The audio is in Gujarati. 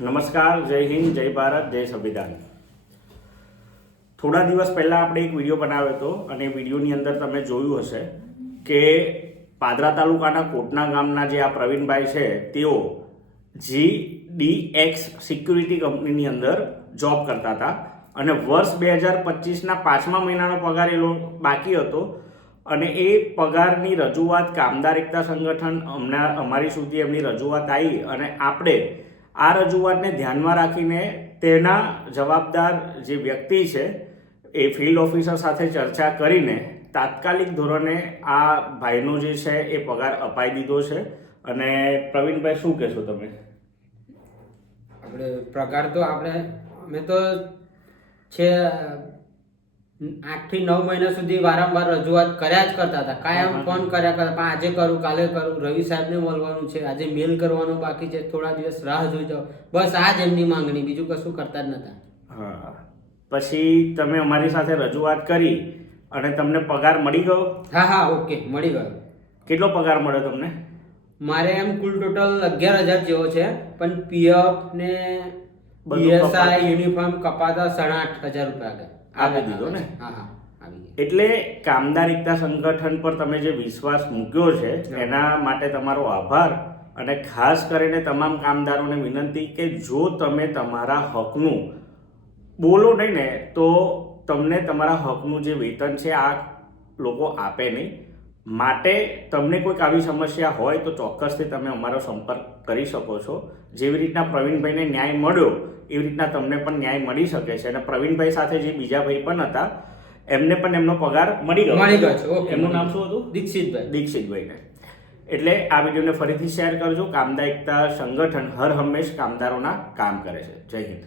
નમસ્કાર, જય હિન્દ, જય ભારત, જય સંવિધાન. થોડા દિવસ પહેલાં આપણે એક વિડીયો બનાવ્યો હતો અને વિડીયોની અંદર તમે જોયું હશે કે પાદરા તાલુકાના કોટના ગામના જે આ પ્રવીણભાઈ છે તેઓ GDX સિક્યુરિટી કંપનીની અંદર જોબ કરતા હતા અને વર્ષ 2025ના 5મા મહિનાનો પગાર એ બાકી હતો અને એ પગારની રજૂઆત કામદાર એકતા સંગઠન અમારી સુધી એમની રજૂઆત આવી અને આપણે આ રજૂઆતને ધ્યાનમાં રાખીને તેના જવાબદાર જે વ્યક્તિ છે એ ફિલ્ડ ઓફિસર સાથે ચર્ચા કરીને તાત્કાલિક ધોરણે આ ભાઈનો જે છે એ પગાર અપાઈ દીધો છે. અને પ્રવીણભાઈ શું કહેશો તમે? આપણે પગાર તો અમે તો છે 8 થી 9 મહિના સુધી વારંવાર રજૂઆત કર્યા જ કરતા હતા, કાયમ ફોન કર્યા કરતા, પણ આજે કરું કાલે કરું, રવિ સાહેબને મળવાનું છે, આજે મેલ કરવાનો બાકી છે, થોડા દિવસ રાહ જોઈ જાઓ, બસ આ જ એમની માંગણી, બીજું કશું કરતા જ નતા. હા, પછી તમે અમારી સાથે રજૂઆત કરી અને તમને પગાર મળી ગયો? હા, ઓકે, મળી ગયો. કેટલો પગાર મળ્યો તમને? મારે એમ કુલ ટોટલ 11,000 જેવો છે, પણ પીએફ ને બીએસઆઈ યુનિફોર્મ કપાતા 8,500 રૂપિયા આપી દીધો ને? હા, આવી ગયા. એટલે કામદાર એકતા સંગઠન પર તમે જે વિશ્વાસ મૂક્યો છે એના માટે તમારો આભાર. અને ખાસ કરીને તમામ કામદારોને વિનંતી કે જો તમે તમારા હકનું બોલો નહીં ને તો તમને તમારા હકનું જે વેતન છે આ લોકો આપે નહીં. માટે તમને કોઈક આવી સમસ્યા હોય તો ચોક્કસથી તમે અમારો સંપર્ક કરી શકો છો. જેવી રીતના પ્રવીણભાઈને ન્યાય મળ્યો એવી રીતના તમને પણ ન્યાય મળી શકે છે. અને પ્રવીણભાઈ સાથે જે બીજા ભાઈ પણ હતા એમને પણ એમનો પગાર મળી ગયો છે. એમનું નામ શું હતું? દીક્ષિતભાઈને. એટલે આ વિડીયોને ફરીથી શેર કરજો. કામદાર એકતા સંગઠન હર હંમેશ કામદારોના કામ કરે છે. જય હિન્દ.